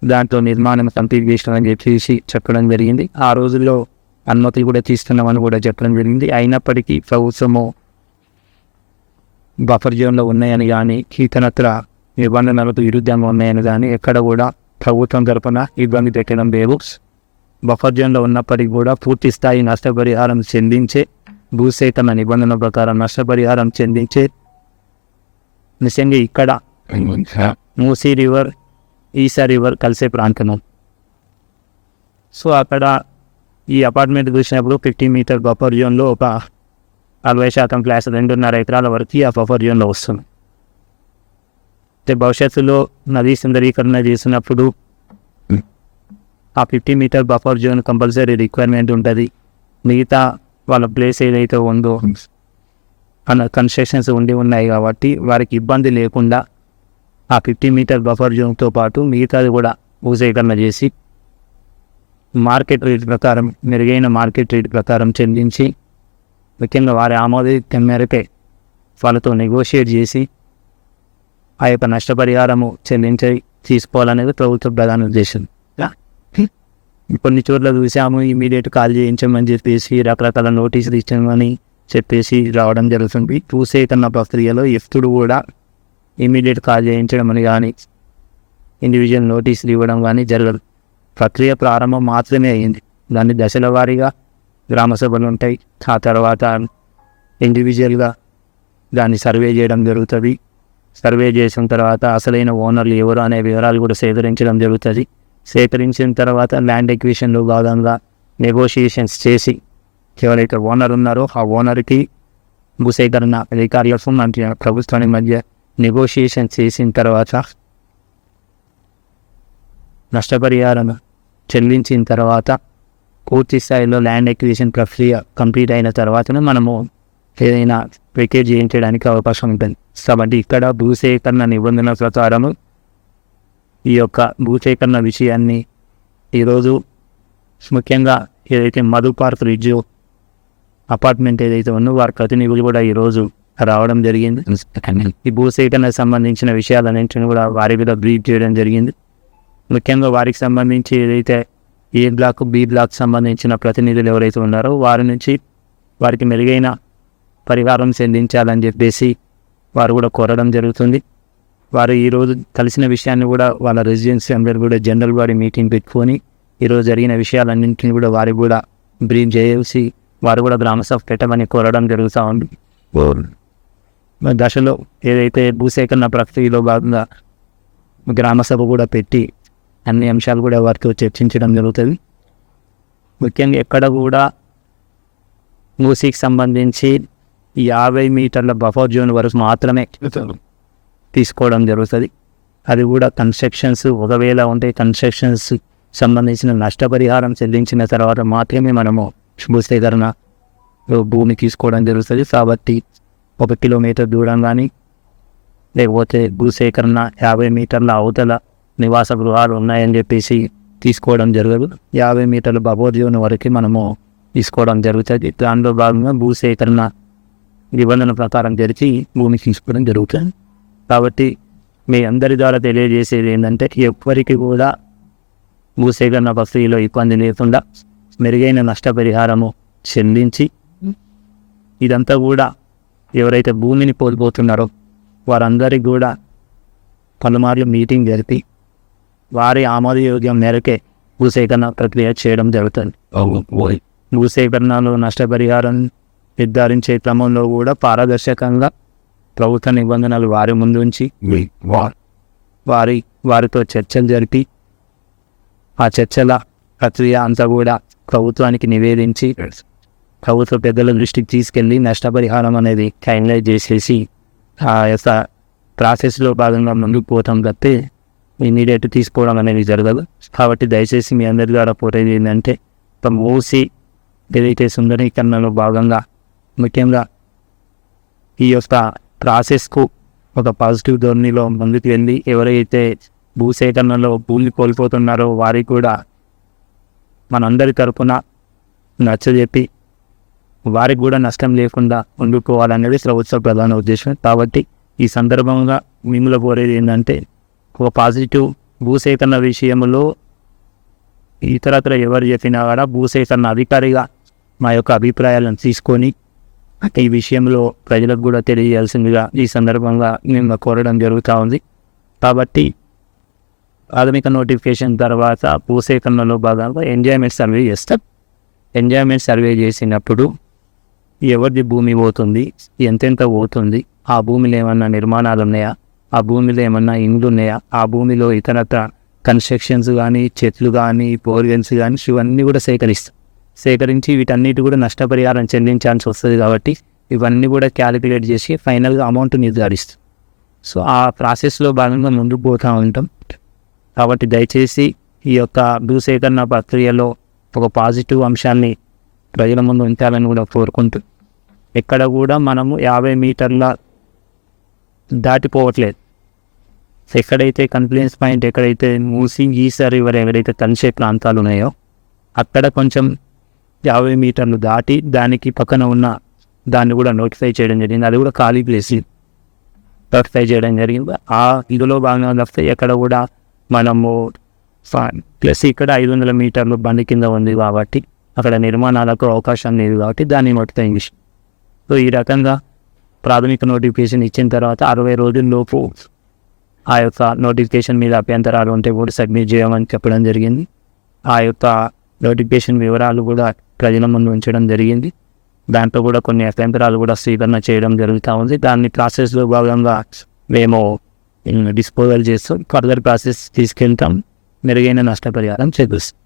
దాంట్లో నిర్మాణం కంప్లీట్ చేసినామని చెప్పేసి చెప్పడం జరిగింది. ఆ రోజుల్లో అనుమతులు కూడా తీస్తున్నామని కూడా చెప్పడం జరిగింది. అయినప్పటికీ ప్రభుత్వము బఫర్ జోన్లో ఉన్నాయని కానీ ఇతరత్ర నిబంధనలకు విరుద్ధంగా ఉన్నాయని కానీ ఎక్కడ కూడా ప్రభుత్వం తరపున ఇబ్బంది పెట్టడం లేదు. బఫర్ జోన్లో ఉన్నప్పటికీ కూడా పూర్తి స్థాయి నష్టపరిహారం చెల్లించే భూసేకరణ నిబంధనల ప్రకారం నష్టపరిహారం చెల్లించే నిజంగా ఇక్కడ మూసీ రివర్ ఈసా రివర్ కలిసే ప్రాంతం. సో అక్కడ ఈ అపార్ట్మెంట్ చూసినప్పుడు 50 మీటర్ బఫర్ జోన్లో ఒక 40% ఫ్లాట్స్ 2.5 ఎకరాల వరకు ఆ బఫర్ జోన్లో వస్తుంది. అయితే భవిష్యత్తులో నదీ సుందరీకరణ చేసినప్పుడు ఆ 50 metre buffer zone compulsory requirement ఉంటుంది. మిగతా వాళ్ళ ప్లేస్ ఏదైతే ఉందో అన్న కన్స్ట్రక్షన్స్ ఉన్నాయి కాబట్టి వారికి ఇబ్బంది లేకుండా ఆ 50 మీటర్ బఫర్ జోన్తో పాటు మిగతాది కూడా భూసేకరణ చేసి మార్కెట్ రేట్ ప్రకారం మెరుగైన మార్కెట్ రేట్ ప్రకారం చెల్లించి ముఖ్యంగా వారి ఆమోదిత మేరకే వాళ్ళతో నెగోషియేట్ చేసి ఆ యొక్క నష్టపరిహారము చెల్లించి తీసుకోవాలనేది ప్రభుత్వ ప్రధాన ఉద్దేశం. కొన్ని చోట్ల చూసాము ఇమీడియట్ కాల్ చేయించమని చెప్పేసి రకరకాల నోటీసులు ఇచ్చామని చెప్పేసి రావడం జరుగుతుంది. భూసేకరణ ప్రక్రియలో ఎప్పుడు కూడా ఇమీడియట్ కాల్ చేయించడం అని కానీ ఇండివిజువల్ నోటీసులు ఇవ్వడం కానీ జరగదు. ప్రక్రియ ప్రారంభం మాత్రమే అయ్యింది. దాన్ని దశల వారీగా గ్రామ సభలు ఉంటాయి. ఆ తర్వాత ఇండివిజువల్గా దాన్ని సర్వే చేయడం జరుగుతుంది. సర్వే చేసిన తర్వాత అసలైన ఓనర్లు ఎవరు అనే వివరాలు కూడా సేకరించడం జరుగుతుంది. సేకరించిన తర్వాత ల్యాండ్ ఎక్విజిషన్లో భాగంగా నెగోషియేషన్స్ చేసి ఎవరైతే ఓనర్ ఉన్నారో ఆ ఓనర్కి భూసేకరణ అధికారులకు అంటే ప్రభుత్వానికి మధ్య నెగోషియేషన్ చేసిన తర్వాత నష్టపరిహారం చెల్లించిన తర్వాత పూర్తి స్థాయిలో ల్యాండ్ ఎక్విజిషన్ ప్రక్రియ కంప్లీట్ అయిన తర్వాతనే మనము ఏదైనా వెకేట్ చేయించడానికి అవకాశం ఉంటుంది. కాబట్టి ఇక్కడ భూసేకరణ నిబంధనల ప్రకారము ఈ యొక్క భూసేకరణ విషయాన్ని ఈరోజు ముఖ్యంగా ఏదైతే మధు పార్క్ రిడ్జ్ అపార్ట్మెంట్ ఏదైతే ఉందో వారి ప్రతినిధులు కూడా ఈరోజు రావడం జరిగింది. ఈ భూసేకరణకు సంబంధించిన విషయాలన్నింటిని కూడా వారి మీద బ్రీఫ్ చేయడం జరిగింది. ముఖ్యంగా వారికి సంబంధించి ఏదైతే ఏ బ్లాక్ బి బ్లాక్ సంబంధించిన ప్రతినిధులు ఎవరైతే ఉన్నారో వారి నుంచి వారికి మెరుగైన పరిహారం చెల్లించాలని చెప్పేసి వారు కూడా కోరడం జరుగుతుంది. వారు ఈరోజు కలిసిన విషయాన్ని కూడా వాళ్ళ రెసిడెన్సీ అందరూ కూడా జనరల్ బాడీ మీటింగ్ పెట్టుకొని ఈరోజు జరిగిన విషయాలన్నింటినీ కూడా వారికి కూడా బ్రీఫ్ చేసి వారు కూడా గ్రామసభ పెట్టమని కోరడం జరుగుతూ ఉంది. దశలో ఏదైతే భూసేకరణ ప్రక్రియలో భాగంగా గ్రామసభ కూడా పెట్టి అన్ని అంశాలు కూడా వారితో చర్చించడం జరుగుతుంది. ముఖ్యంగా ఎక్కడ కూడా మూసీకి సంబంధించి 50 మీటర్ల బఫర్ జోన్ వరకు మాత్రమే తీసుకోవడం జరుగుతుంది. అది కూడా కన్స్ట్రక్షన్స్ ఒకవేళ ఉంటే కన్స్ట్రక్షన్స్ సంబంధించిన నష్టపరిహారం చెల్లించిన తర్వాత మాత్రమే మనము భూసేకరణ భూమి తీసుకోవడం జరుగుతుంది. కాబట్టి 1 కిలోమీటర్ దూరం కానీ లేకపోతే భూసేకరణ 50 మీటర్ల అవతల నివాస గృహాలు ఉన్నాయని చెప్పేసి తీసుకోవడం జరగదు. 50 మీటర్ల బఫర్ జోన్ వరకు మనము తీసుకోవడం జరుగుతుంది. దానిలో భాగంగా భూసేకరణ నిబంధనల ప్రకారం జరిచి భూమి తీసుకోవడం జరుగుతుంది. కాబట్టి మీ అందరి ద్వారా తెలియజేసేది ఏంటంటే ఎవ్వరికి కూడా భూసేకరణ ప్రక్రియలో ఇబ్బంది లేకుండా మెరుగైన నష్టపరిహారము చెల్లించి ఇదంతా కూడా ఎవరైతే భూమిని కోల్పోతున్నారో వారందరికీ కూడా పలుమార్లు మీటింగ్ జరిపి వారి ఆమోదయోగ్యం మేరకే భూసేకరణ ప్రక్రియ చేయడం జరుగుతుంది. భూసేకరణలో నష్టపరిహారం నిర్ధారించే క్రమంలో కూడా పారదర్శకంగా ప్రభుత్వ నిబంధనలు వారి ముందు ఉంచి వారితో చర్చలు జరిపి ఆ చర్చల ప్రక్రియ అంతా కూడా ప్రభుత్వానికి నివేదించి ప్రభుత్వ పెద్దల దృష్టికి తీసుకెళ్ళి నష్టపరిహారం అనేది ఫైనలైజ్ చేసేసి ఆ యొక్క ప్రాసెస్లో భాగంగా ముందుకు పోతాం తప్పి ఇమీడియట్ తీసుకోవడం అనేది జరగదు. కాబట్టి దయచేసి మీ అందరి ద్వారా పోయేది ఏంటంటే మూసి ఏదైతే సుందరీకరణలో భాగంగా ముఖ్యంగా ఈ యొక్క ప్రాసెస్కు ఒక పాజిటివ్ ధోరణిలో ముందుకు వెళ్ళి ఎవరైతే భూసేకరణలో భూమి కోల్పోతున్నారో వారికి కూడా మనందరి తరపున నచ్చజెప్పి వారికి కూడా నష్టం లేకుండా ఉండుకోవాలనేది ప్రభుత్వ ప్రధాన ఉద్దేశం. కాబట్టి ఈ సందర్భంగా మిమ్మల్ని కోరేది ఏంటంటే ఒక పాజిటివ్ భూసేకరణ విషయంలో ఇతరత్ర ఎవరు చెప్పినా కూడా భూసేకరణ అధికారిగా మా యొక్క అభిప్రాయాలను తీసుకొని ఈ విషయంలో ప్రజలకు కూడా తెలియజేయాల్సిందిగా ఈ సందర్భంగా మేము కోరడం జరుగుతూ ఉంది. కాబట్టి ప్రాథమిక నోటిఫికేషన్ తర్వాత భూసేకరణలో భాగంగా ఎంజాయ్మెంట్ సర్వే చేస్తారు. ఎంజాయ్మెంట్ సర్వే చేసినప్పుడు ఎవరిది భూమి పోతుంది, ఎంతెంత పోతుంది, ఆ భూమిలో ఏమన్నా నిర్మాణాలు ఉన్నాయా, ఆ భూమిలో ఏమన్నా ఇండ్లు ఉన్నాయా, ఆ భూమిలో ఇతరత్ర కన్స్ట్రక్షన్స్ కానీ చెట్లు కానీ బోర్వెల్స్ కానీ ఇవన్నీ కూడా సేకరించి వీటన్నిటి కూడా నష్టపరిహారం చెల్లించాల్సి వస్తుంది. కాబట్టి ఇవన్నీ కూడా క్యాలిక్యులేట్ చేసి ఫైనల్గా అమౌంట్ నిర్ధారిస్తుంది. సో ఆ ప్రాసెస్లో భాగంగా ముందుకు పోతూ ఉంటాం. కాబట్టి దయచేసి ఈ యొక్క భూసేకరణ ప్రక్రియలో ఒక పాజిటివ్ అంశాన్ని ప్రజల ముందు ఉంచాలని కూడా కోరుకుంటూ ఎక్కడ కూడా మనము 50 మీటర్ల దాటిపోవట్లేదు. ఎక్కడైతే కన్ఫ్లుయెన్స్ పాయింట్ ఎక్కడైతే మూసి ఈసారి రివర్ ఎక్కడైతే కలిసే ప్రాంతాలు ఉన్నాయో అక్కడ కొంచెం 50 మీటర్లు దాటి దానికి పక్కన ఉన్న దాన్ని కూడా నోటిఫై చేయడం జరిగింది. అది కూడా ఖాళీ ప్లేస్ నోటిఫై చేయడం జరిగింది. ఆ ఇందులో భాగంగా వస్తే ఎక్కడ కూడా మనము ప్లస్ ఇక్కడ 500 మీటర్లు బండి కింద ఉంది కాబట్టి అక్కడ నిర్మాణాలకు అవకాశం లేదు కాబట్టి దాన్ని నోటిఫై చేసి సో ఈ రకంగా ప్రాథమిక నోటిఫికేషన్ ఇచ్చిన తర్వాత 60 రోజుల్లోపు ఆ యొక్క నోటిఫికేషన్ మీద అభ్యంతరాలు ఉంటే కూడా సబ్మిట్ చేయమని చెప్పడం జరిగింది. ఆ యొక్క నోటిఫికేషన్ వివరాలు కూడా ప్రజల ముందు ఉంచడం జరిగింది. దాంట్లో కూడా కొన్ని అభ్యంతరాలు కూడా స్వీకరణ చేయడం జరుగుతూ ఉంది. దాన్ని ప్రాసెస్లో భాగంగా మేము డిస్పోజల్ చేస్తాం, ఫర్దర్ ప్రాసెస్ తీసుకెళ్తాం, మెరుగైన నష్టపరిహారం చేకూరుస్తాం.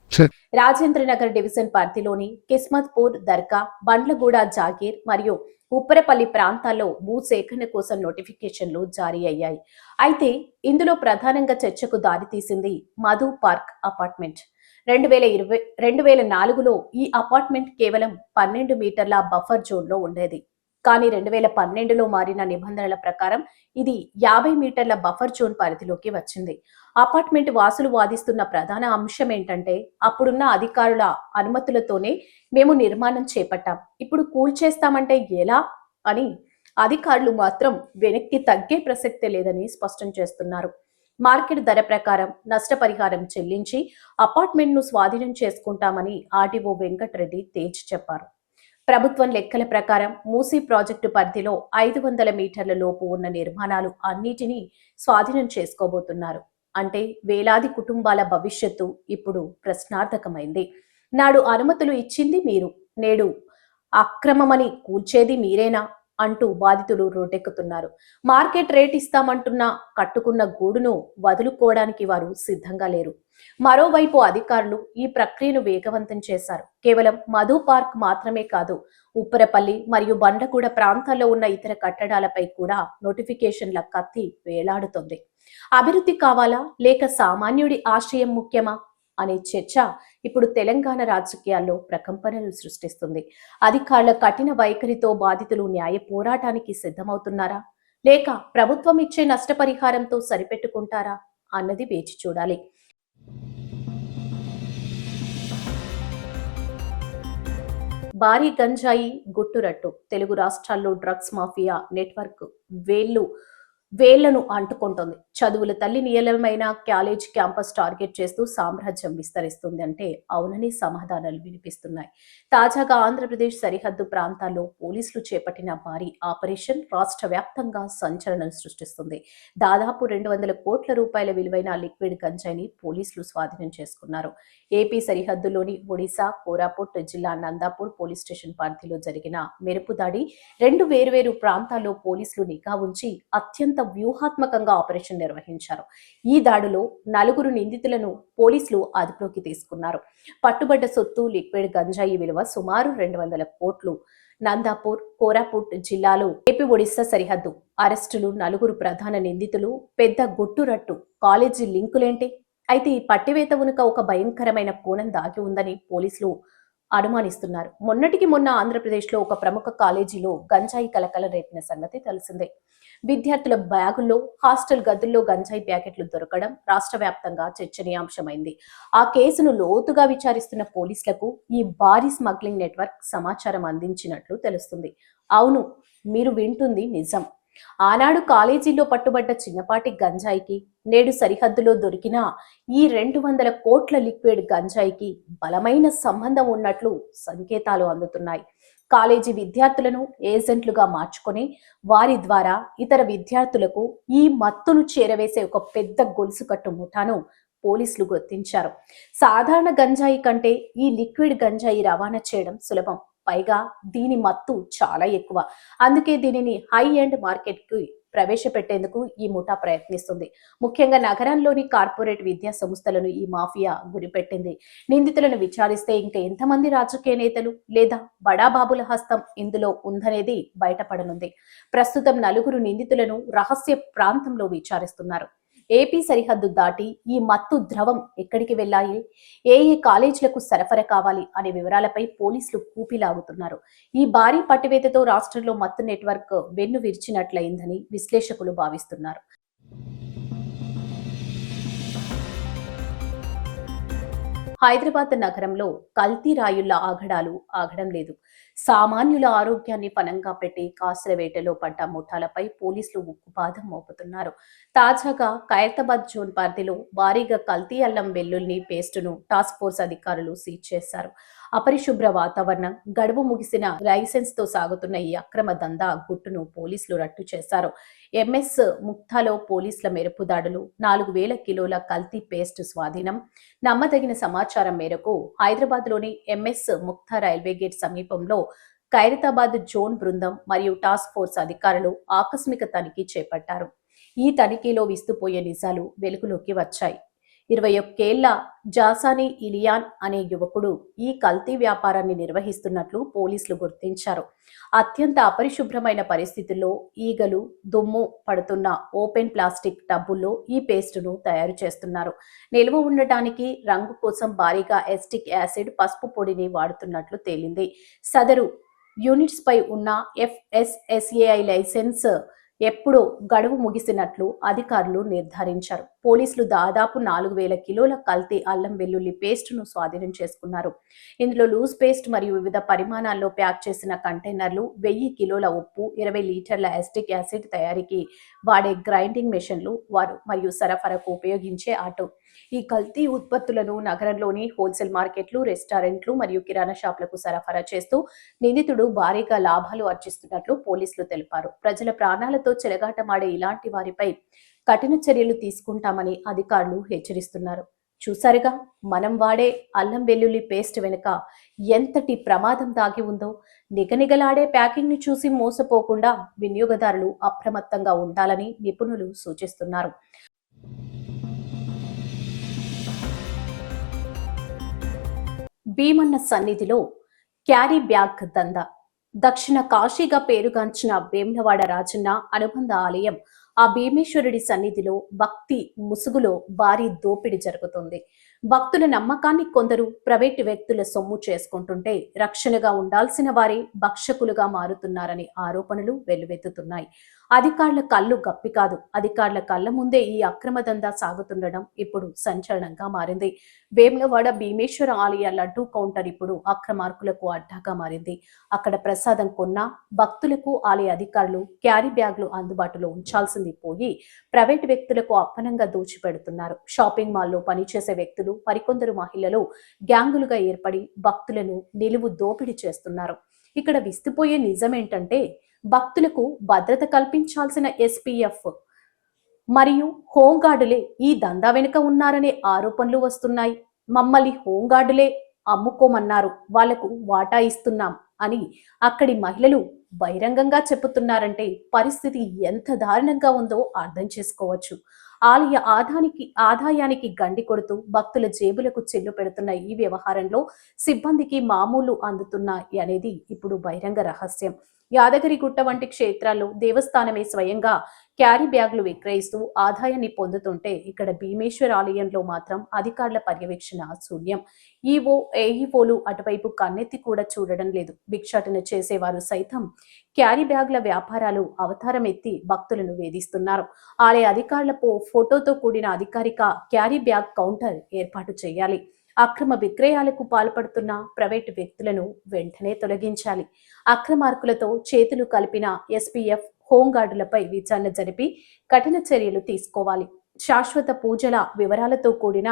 రాజేంద్రనగర్ డివిజన్ పరిధిలోని కిస్మత్పూర్, దర్గా, బండ్లగూడ, జాగీర్ మరియు ఉప్పరపల్లి ప్రాంతాల్లో భూ సేకరణ కోసం నోటిఫికేషన్లు జారీ అయ్యాయి. అయితే ఇందులో ప్రధానంగా చర్చకు దారితీసింది మధు పార్క్ అపార్ట్మెంట్. 2004లో ఈ అపార్ట్మెంట్ కేవలం 12 మీటర్ల బఫర్ జోన్లో ఉండేది. కానీ 2012లో మారిన నిబంధనల ప్రకారం ఇది 50 మీటర్ల బఫర్ జోన్ పరిధిలోకి వచ్చింది. అపార్ట్మెంట్ వాసులు వాదిస్తున్న ప్రధాన అంశం ఏంటంటే అప్పుడున్న అధికారుల అనుమతులతోనే మేము నిర్మాణం చేపట్టాం, ఇప్పుడు కూల్చేస్తామంటే ఎలా అని అధికారులు మాత్రం వెనక్కి తగ్గే ప్రసక్తే లేదని స్పష్టం చేస్తున్నారు. మార్కెట్ ధర ప్రకారం నష్టపరిహారం చెల్లించి అపార్ట్మెంట్ను స్వాధీనం చేసుకుంటామని ఆర్డీఓ వెంకటరెడ్డి తేల్చి చెప్పారు. ప్రభుత్వం లెక్కల ప్రకారం మూసీ ప్రాజెక్టు పరిధిలో 500 మీటర్ల లోపు ఉన్న నిర్మాణాలు అన్నిటినీ స్వాధీనం చేసుకోబోతున్నారు. అంటే వేలాది కుటుంబాల భవిష్యత్తు ఇప్పుడు ప్రశ్నార్థకమైంది. నాడు అనుమతులు ఇచ్చింది మీరు, నేడు అక్రమమని కూల్చేది మీరేనా అంటూ బాధితులు రోడ్డెక్కుతున్నారు. మార్కెట్ రేట్ ఇస్తామంటున్న కట్టుకున్న గూడును వదులుకోవడానికి వారు సిద్ధంగా లేరు. మరోవైపు అధికారులు ఈ ప్రక్రియను వేగవంతం చేశారు. కేవలం మధు పార్క్ మాత్రమే కాదు, ఉప్పరపల్లి మరియు బండగూడ ప్రాంతాల్లో ఉన్న ఇతర కట్టడాలపై కూడా నోటిఫికేషన్ల కత్తి వేలాడుతోంది. అభివృద్ధి కావాలా లేక సామాన్యుడి ఆశయం ముఖ్యమా అనే చర్చ ఇప్పుడు తెలంగాణ రాజకీయాల్లో ప్రకంపనలు సృష్టిస్తుంది. అధికారుల కఠిన వైఖరితో బాధితులు న్యాయ పోరాటానికి సిద్ధమవుతున్నారా లేక ప్రభుత్వం ఇచ్చే నష్టపరిహారంతో సరిపెట్టుకుంటారా అన్నది వేచి చూడాలి. భారీ గంజాయి గుట్టురట్టు. తెలుగు రాష్ట్రాల్లో డ్రగ్స్ మాఫియా నెట్వర్క్ వేళ్లను అంటుకుంటోంది. చదువుల తల్లి నియమమైన కాలేజ్ క్యాంపస్ టార్గెట్ చేస్తూ సామ్రాజ్యం విస్తరిస్తుంది అంటే అవునని సమాధానాలు వినిపిస్తున్నాయి. తాజాగా ఆంధ్రప్రదేశ్ సరిహద్దు ప్రాంతాల్లో పోలీసులు చేపట్టిన భారీ ఆపరేషన్ రాష్ట్ర వ్యాప్తంగా సంచలనం సృష్టిస్తుంది. దాదాపు 200 కోట్ల రూపాయల విలువైన లిక్విడ్ గంజాయిని పోలీసులు స్వాధీనం చేసుకున్నారు. ఏపీ సరిహద్దులోని ఒడిశా కోరాపుట్ జిల్లా నందాపూర్ పోలీస్ స్టేషన్ పరిధిలో జరిగిన మెరుపు దాడి 2 వేర్వేరు ప్రాంతాల్లో పోలీసులు నిఘా ఉంచి అత్యంత వ్యూహాత్మకంగా ఆపరేషన్ నిర్వహించారు. ఈ దాడిలో 4 నిందితులను పోలీసులు అదుపులోకి తీసుకున్నారు. పట్టుబడ్డ సొత్తు లిక్విడ్ గంజాయి విలువ సుమారు 200 కోట్లు. నందాపూర్ కోరాపుట్ జిల్లాలో ఏపీ ఒడిశా సరిహద్దు. అరెస్టులు 4 ప్రధాన నిందితులు. పెద్ద గుట్టురట్టు. కాలేజీ లింకులేంటి? అయితే ఈ పట్టివేత వెనుక ఒక భయంకరమైన కోణం దాగి ఉందని పోలీసులు అనుమానిస్తున్నారు. మొన్నటికి మొన్న ఆంధ్రప్రదేశ్లో ఒక ప్రముఖ కాలేజీలో గంజాయి కలకలం రేపిన సంగతి తెలిసిందే. విద్యార్థుల బ్యాగుల్లో, హాస్టల్ గదుల్లో గంజాయి ప్యాకెట్లు దొరకడం రాష్ట్ర వ్యాప్తంగా చర్చనీయాంశమైంది. ఆ కేసును లోతుగా విచారిస్తున్న పోలీసులకు ఈ భారీ స్మగ్లింగ్ నెట్వర్క్ సమాచారం అందించినట్లు తెలుస్తుంది. అవును, మీరు వింటుంది నిజం. ఆనాడు కాలేజీలో పట్టుబడ్డ చిన్నపాటి గంజాయికి నేడు సరిహద్దులో దొరికిన ఈ 200 కోట్ల లిక్విడ్ గంజాయికి బలమైన సంబంధం ఉన్నట్లు సంకేతాలు అందుతున్నాయి. కాలేజీ విద్యార్థులను ఏజెంట్లుగా మార్చుకొని వారి ద్వారా ఇతర విద్యార్థులకు ఈ మత్తును చేరవేసే ఒక పెద్ద గొలుసుకట్టు ముఠాను పోలీసులు గుర్తించారు. సాధారణ గంజాయి కంటే ఈ లిక్విడ్ గంజాయి రవాణా చేయడం సులభం. పైగా దీని మత్తు చాలా ఎక్కువ. అందుకే దీనిని హై ఎండ్ మార్కెట్కి ప్రవేశపెట్టేందుకు ఈ ముఠా ప్రయత్నిస్తుంది. ముఖ్యంగా నగరంలోని కార్పొరేట్ విద్యా సంస్థలను ఈ మాఫియా గురిపెట్టింది. నిందితులను విచారిస్తే ఇంకా ఎంతమంది రాజకీయ నేతలు లేదా బడాబాబుల హస్తం ఇందులో ఉందనేది బయటపడనుంది. ప్రస్తుతం 4 నిందితులను రహస్య ప్రాంతంలో విచారిస్తున్నారు. ఏపీ సరిహద్దు దాటి ఈ మత్తు ద్రవం ఎక్కడికి వెళ్ళాయి, ఏ కాలేజీలకు సరఫరా కావాలి అనే వివరాలపై పోలీసులు కూపిలాగుతున్నారు. ఈ భారీ పట్టివేతతో రాష్ట్రంలో మత్తు నెట్వర్క్ వెన్ను విరిచినట్లయిందని విశ్లేషకులు భావిస్తున్నారు. హైదరాబాద్ నగరంలో కల్తీ రాయుళ్ల ఆగడం లేదు. సామాన్యుల ఆరోగ్యాన్ని పణంగా పెట్టి కాసుల వేటలో పడ్డ ముఠాలపై పోలీసులు ఉక్కుపాదం మోపుతున్నారు. తాజాగా ఖైరతాబాద్ జోన్ పరిధిలో భారీగా కల్తీ అల్లం వెల్లుల్లి పేస్టును టాస్క్ ఫోర్స్ అధికారులు సీజ్ చేశారు. అపరిశుభ్ర వాతావరణం, గడువు ముగిసిన లైసెన్స్ తో సాగుతున్న ఈ అక్రమ దందా గుట్టును పోలీసులు రట్టు చేశారు. ఎంఎస్ ముక్తాలో పోలీసుల మెరుపు దాడులు, 4000 కిలోల కల్తీ పేస్ట్ స్వాధీనం. నమ్మదగిన సమాచారం మేరకు హైదరాబాద్లోని ఎంఎస్ ముక్తా రైల్వే గేట్ సమీపంలో ఖైరతాబాద్ జోన్ బృందం మరియు టాస్క్ ఫోర్స్ అధికారులు ఆకస్మిక తనిఖీ చేపట్టారు. ఈ తనిఖీలో విస్తుపోయే నిజాలు వెలుగులోకి వచ్చాయి. 21 ఏళ్ల జాసాని ఇలియాన్ అనే యువకుడు ఈ కల్తీ వ్యాపారాన్ని నిర్వహిస్తున్నట్లు పోలీసులు గుర్తించారు. అత్యంత అపరిశుభ్రమైన పరిస్థితుల్లో ఈగలు, దుమ్ము పడుతున్న ఓపెన్ ప్లాస్టిక్ టబ్బుల్లో ఈ పేస్టును తయారు చేస్తున్నారు. నిల్వ ఉండటానికి రంగు కోసం భారీగా ఎస్టిక్ యాసిడ్, పసుపు పొడిని వాడుతున్నట్లు తేలింది. సదరు యూనిట్స్ పై ఉన్న FSSAI లైసెన్స్ ఎప్పుడో గడువు ముగిసినట్లు అధికారులు నిర్ధారించారు. పోలీసులు దాదాపు 4,000 కిలోల కల్తీ అల్లం వెల్లుల్లి పేస్టును స్వాధీనం చేసుకున్నారు. ఇందులో లూజ్ పేస్ట్ మరియు వివిధ పరిమాణాల్లో ప్యాక్ చేసిన కంటైనర్లు, 1000 కిలోల ఉప్పు, 20 లీటర్ల అసిటిక్ యాసిడ్ తయారీకి వాడే గ్రైండింగ్ మెషిన్లు, వారు మరియు సరఫరాకు ఉపయోగించే ఆటో. ఈ కల్తీ ఉత్పత్తులను నగరంలోని హోల్సేల్ మార్కెట్లు, రెస్టారెంట్లు మరియు కిరాణా షాపులకు సరఫరా చేస్తూ నిందితుడు భారీగా లాభాలు ఆర్జిస్తున్నట్లు పోలీసులు తెలిపారు. ప్రజల ప్రాణాలతో చెలగాటమాడే ఇలాంటి వారిపై కఠిన చర్యలు తీసుకుంటామని అధికారులు హెచ్చరిస్తున్నారు. చూసారుగా, మనం వాడే అల్లం వెల్లుల్లి పేస్ట్ వెనుక ఎంతటి ప్రమాదం దాగి ఉందో. నిగనిగలాడే ప్యాకింగ్ ని చూసి మోసపోకుండా వినియోగదారులు అప్రమత్తంగా ఉండాలని నిపుణులు సూచిస్తున్నారు. భీమన్న సన్నిధిలో క్యారీ బ్యాగ్ దందా. దక్షిణ కాశీగా పేరుగాంచిన వేములవాడ రాజన్న అనుబంధ ఆలయం ఆ భీమేశ్వరుడి సన్నిధిలో భక్తి ముసుగులో భారీ దోపిడీ జరుగుతుంది. భక్తుల నమ్మకాన్ని కొందరు ప్రైవేటు వ్యక్తుల సొమ్ము చేసుకుంటుంటే రక్షణగా ఉండాల్సిన వారే భక్షకులుగా మారుతున్నారనే ఆరోపణలు వెల్లువెత్తుతున్నాయి. అధికారుల కళ్ళు గప్పి కాదు, అధికారుల కళ్ళ ముందే ఈ అక్రమ దందా సాగుతుండడం ఇప్పుడు సంచలనంగా మారింది. వేములవాడ భీమేశ్వర ఆలయ లడ్డూ కౌంటర్ ఇప్పుడు అక్రమార్కులకు అడ్డాగా మారింది. అక్కడ ప్రసాదం కొన్నా భక్తులకు ఆలయ అధికారులు క్యారీ బ్యాగ్లు అందుబాటులో ఉంచాల్సింది పోయి ప్రైవేటు వ్యక్తులకు అప్పనంగా దోచిపెడుతున్నారు. షాపింగ్ మాల్లో పనిచేసే వ్యక్తులు, మరికొందరు మహిళలు గ్యాంగులుగా ఏర్పడి భక్తులను నిలువు దోపిడీ చేస్తున్నారు. ఇక్కడ విస్తుపోయే నిజమేంటంటే, భక్తులకు భద్రత కల్పించాల్సిన ఎస్పీఎఫ్ మరియు హోంగార్డులే ఈ దందా వెనుక ఉన్నారనే ఆరోపణలు వస్తున్నాయి. మమ్మల్ని హోంగార్డులే అమ్ముకోమన్నారు, వాళ్లకు వాటా ఇస్తున్నాం అని అక్కడి మహిళలు బహిరంగంగా చెబుతున్నారంటే పరిస్థితి ఎంత దారుణంగా ఉందో అర్థం చేసుకోవచ్చు. ఆలయ ఆదాయానికి గండి కొడుతూ భక్తుల జేబులకు చెల్లు పెడుతున్న ఈ వ్యవహారంలో సిబ్బందికి మామూలు అందుతున్నాయి అనేది ఇప్పుడు బహిరంగ రహస్యం. యాదగిరిగుట్ట వంటి క్షేత్రాల్లో దేవస్థానమే స్వయంగా క్యారీ బ్యాగ్లు విక్రయిస్తూ ఆదాయాన్ని పొందుతుంటే ఇక్కడ భీమేశ్వర ఆలయంలో మాత్రం అధికారుల పర్యవేక్షణ శూన్యం. ఏఈఓలు అటువైపు కన్నెత్తి కూడా చూడడం లేదు. భిక్షాటన చేసేవారు సైతం క్యారీ బ్యాగ్ల వ్యాపారాలు అవతారం ఎత్తి భక్తులను వేధిస్తున్నారు. ఆలయ అధికారుల ఫోటోతో కూడిన అధికారిక క్యారీ బ్యాగ్ కౌంటర్ ఏర్పాటు చేయాలి. అక్రమ విక్రయాలకు పాల్పడుతున్న ప్రైవేటు వ్యక్తులను వెంటనే తొలగించాలి. అక్రమార్కులతో చేతులు కలిపిన ఎస్పీఎఫ్, హోంగార్డులపై విచారణ జరిపి కఠిన చర్యలు తీసుకోవాలి. శాశ్వత పూజల వివరాలతో కూడిన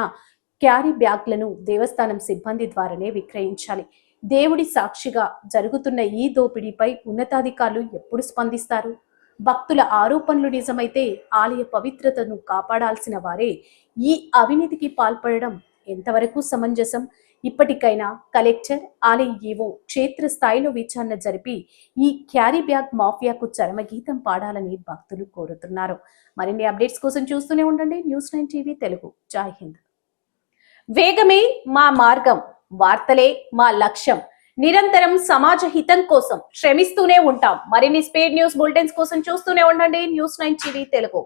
క్యారీ బ్యాగ్లను దేవస్థానం సిబ్బంది ద్వారానే విక్రయించాలి. దేవుడి సాక్షిగా జరుగుతున్న ఈ దోపిడీపై ఉన్నతాధికారులు ఎప్పుడు స్పందిస్తారు? భక్తుల ఆరోపణలు నిజమైతే ఆలయ పవిత్రతను కాపాడాల్సిన వారే ఈ అవినీతికి పాల్పడడం ఎంతవరకు సమంజసం? ఇప్పటికైనా కలెక్టర్, ఆలయ ఈవో క్షేత్రస్థాయిలో విచారణ జరిపి ఈ క్యారీ బ్యాగ్ మాఫియాకు చరమగీతం పాడాలని భక్తులు కోరుతున్నారు. మరిన్ని అప్డేట్స్ కోసం చూస్తూనే ఉండండి News9 టీవీ తెలుగు. జై హింద్. వేగమే మా మార్గం, వార్తలే మా లక్ష్యం. నిరంతరం సమాజ హితం కోసం శ్రమిస్తూనే ఉంటాం. మరిన్ని స్పీడ్ న్యూస్ బులెటిన్స్ కోసం చూస్తూనే ఉండండి News9 టీవీ తెలుగు.